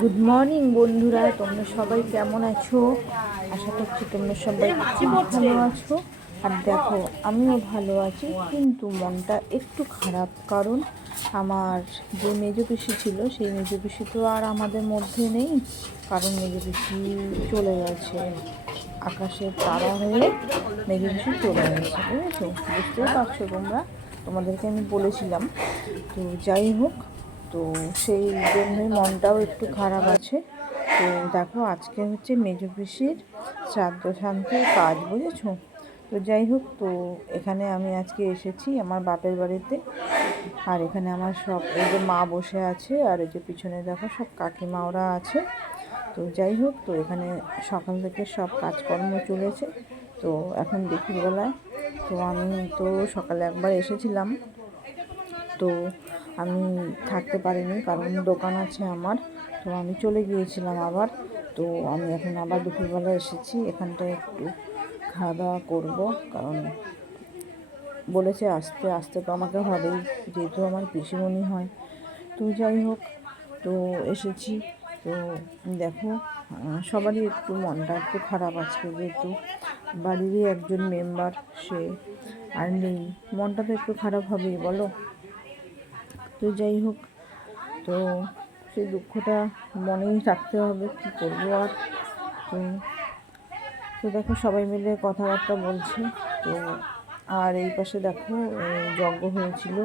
Good morning বন্ধুরা। তোমরা সবাই কেমন আছো? আশা করছি তোমরা সবাই ভালো আছো। আর দেখো, আমিও ভালো আছি, কিন্তু মনটা একটু খারাপ, কারণ আমার যে মেজো পিসি ছিল, সেই মেজো পিসি তো আর আমাদের মধ্যে নেই, কারণ মেজো পিসি চলে গেছে। আকাশের তারা হয়ে পিসি চলে গেছে, বুঝেছ? বুঝতেই পারছ তোমরা? তোমাদেরকে আমি বলেছিলাম। তো যাই হোক তো সেই জন্যই মনটাও একটু খারাপ আছে। তো দেখো, আজকে হচ্ছে মেজো পিসির শ্রাদ্ধ শান্তির কাজ বুঝেছ? তো যাই হোক, তো এখানে আমি আজকে এসেছি আমার বাপের বাড়িতে। আর এখানে আমার সব, এই যে মা বসে আছে আর এই যে পিছনে দেখো সব কাকিমা ওরা আছে। তো যাই হোক, তো এখানে সকাল থেকে সব কাজকর্ম চলেছে। তো এখন দুপুরবেলায় তো আমি তো সকালে একবার এসেছিলাম। তো আমি থাকতে পারিনি কারণ দোকান আছে আমার। তো আমি চলে গিয়েছিলাম আবার। তো আমি এখন আবার দুপুরবেলা এসেছি। এখানটায় একটু খাওয়া দাওয়া করব কারণ বলেছে আসতে আসতে তো আমাকে হবেই। যেহেতু আমার পিসিমণি হয়। তো যাই হোক, তো এসেছি। তো দেখো সবারই একটু মনটা একটু খারাপ আজকে যেহেতু। বাড়িরই একজন মেম্বার সে আর নেই। মনটা তো একটু খারাপ হবেই, বলো। তো যাই হোক তো সেই দুঃখটা মনেই রাখতে হবে কী করব আর তো তো দেখো সবাই মিলে কথাবার্তা বলছে তো আর এই পাশে দেখো যজ্ঞ হয়েছিল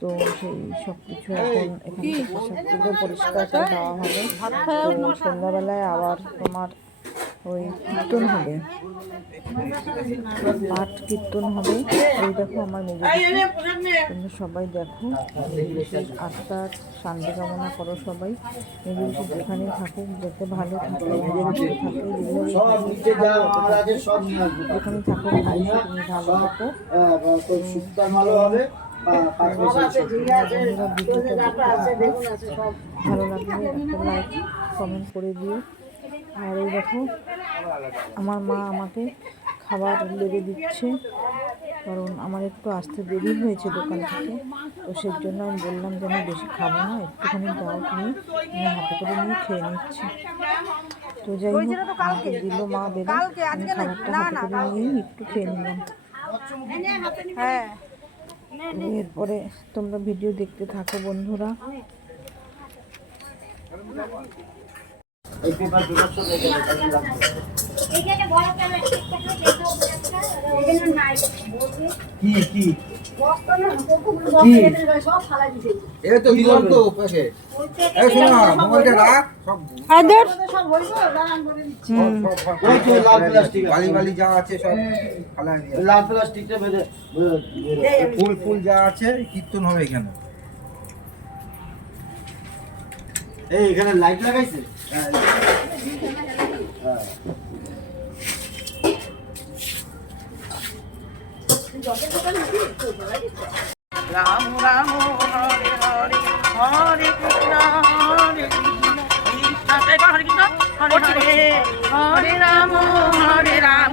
তো সেই সব কিছু এখন এখান থেকে সব কিছু পরিষ্কার করে দেওয়া হবে। তো সন্ধ্যাবেলায় আবার তোমার ওই কীর্তন হবে। পাঠ কীর্তন হবে। ওই দেখো আমার মেজে তোমরা সবাই দেখো। আত্মার শান্তি কামনা করো সবাই। মেজে যেখানেই থাকুক যাতে ভালো থাকে যেখানে থাকুক ভালো তুমি ভালো থাকো। বন্ধুরা ভিডিওটা দেখতে থাকো। ভালো লাগলে একটা লাইক কমেন্ট করে দিও। আর এই দেখো আমার মা আমাকে খাবার লেগে দিচ্ছে। কারণ আমার একটু আসতে দেরি হয়েছে দোকান থেকে তো সেই জন্য আমি বললাম যে আমি বেশি খাব না একটুখানি দাও তুমি আমি হাতে করে নিয়ে খেয়ে নিচ্ছি। তো যাই হোক আমাকে দিল মা বেড়ে আমি খাবারটা হাতে করে নিয়ে একটু খেয়ে নিলাম। তো এরপরে তোমরা ভিডিও দেখতে থাকো বন্ধুরা। এই শোনো মোবাইলটা সব সব, সব, সব, ওই তো লাল প্লাস্টিক আছে। বালি বালি যা আছে সব ফালাই লাল প্লাস্টিকটা ফুল ফুল যা আছে কীর্তন হবে এখানে। এই, এখানে লাইট লাগাইছে? হ্যাঁ। রাম রাম, হরে হরে হরে কৃষ্ণ হরে কৃষ্ণ। হরে রাম হরে রাম।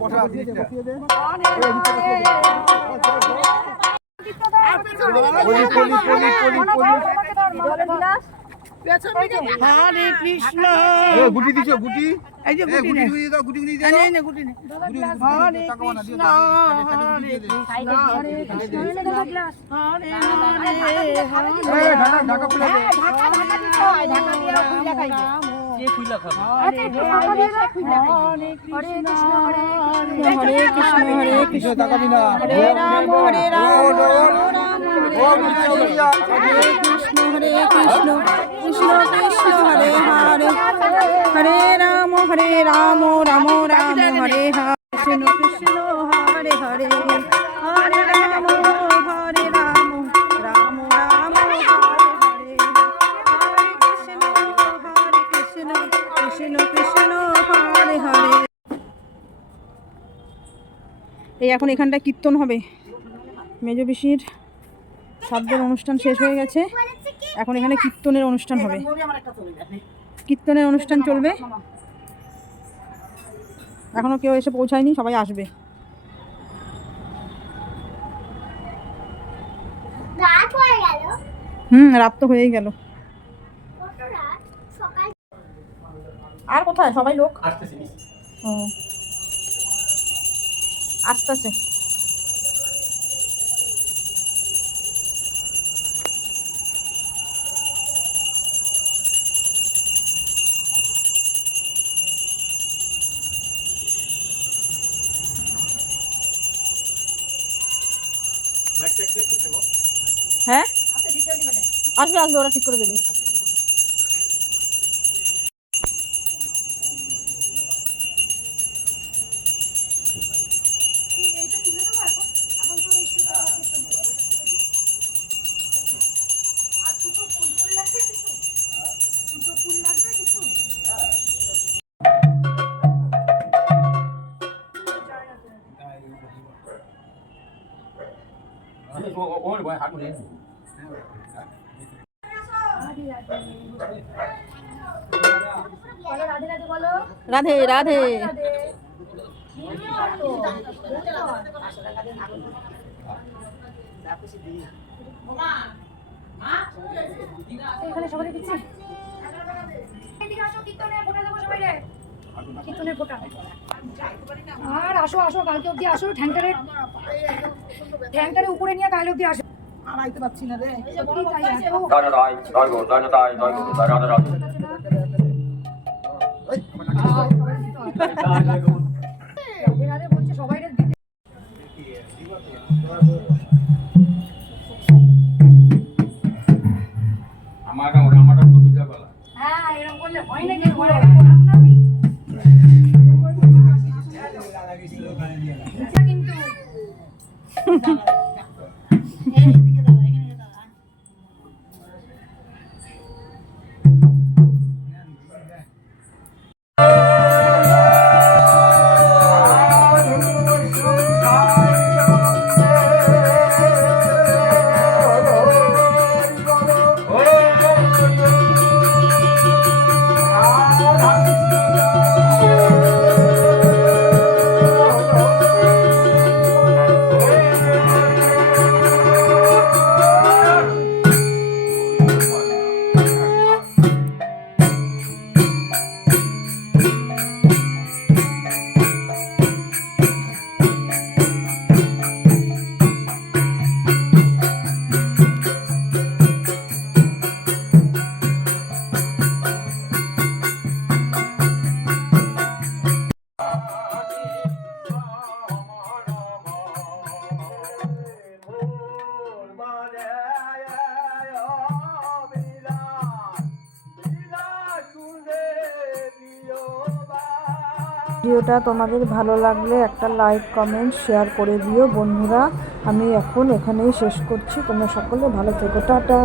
বসা হরে কৃষ্ণ। গুটি দিছো গুটি? এই যে গুটি গুটি নে। গুটি দাও গুটি গুটি দাও। নে, নে, গুটি নে। হরে দিয়ে কৃষ্ণ হরে কৃষ্ণ হরে কৃষ্ণ হরে হরে ঢাকা ঢাকা খুলে দে হরে কৃষ্ণ হরে হরে কৃষ্ণ হরে কিছু তাকাবি না। হরে রাম হরে রাম রাম যা হরে কৃষ্ণ হরে কৃষ্ণ। কৃষ্ণ কৃষ্ণ হরে হরে। হরে রাম হরে রাম রাম রাম, হরে হরে। কৃষ্ণ কৃষ্ণ হরে হরে। হরে রাম হরে রাম রাম রাম, হরে হরে। কৃষ্ণ হরে কৃষ্ণ কৃষ্ণ কৃষ্ণ হরে হরে। এই এখন এখানটা কীর্তন হবে। মেজ পিসির শব্দের অনুষ্ঠান শেষ হয়ে গেছে। এখন এখানে কীর্তনের অনুষ্ঠান হবে। কীর্তনের অনুষ্ঠান চলবে। এখনও কেউ এসে পৌঁছায়নি সবাই আসবে। রাত হয়ে গেল। হুম রাত তো হয়েই গেল। আর কোথায়? সবাই লোক? ও। আসতেছে। হ্যাঁ আসবে আসবে ওরা ঠিক করে দেবে এখানে সবাই দিচ্ছি এদিকে রাধে ফোটা দেবো সবাই রে আর আসো আসো, কালকে অবধি আসো, ঠ্যাংটারে ঠ্যাংটারে উপরে নিয়ে কাল অব্দি আসো। আড়াইতে পারছি না রে। সত্যি তাই এত জয় জয় গো জয় জয় জয় গো জয় রাধে রাধে রাধে রাধে বলছে সবাই রে দিতে আমার আমারটা তো হ্যাঁ এরকম করলে হয় নাকি হয়। কিন্তু ভিডিওটা তোমাদের ভালো লাগলে একটা লাইক, কমেন্ট, শেয়ার করে দিও। বন্ধুরা, আমি এখন এখানেই শেষ করছি। তোমরা সকলে ভালো থেকো। টাটা।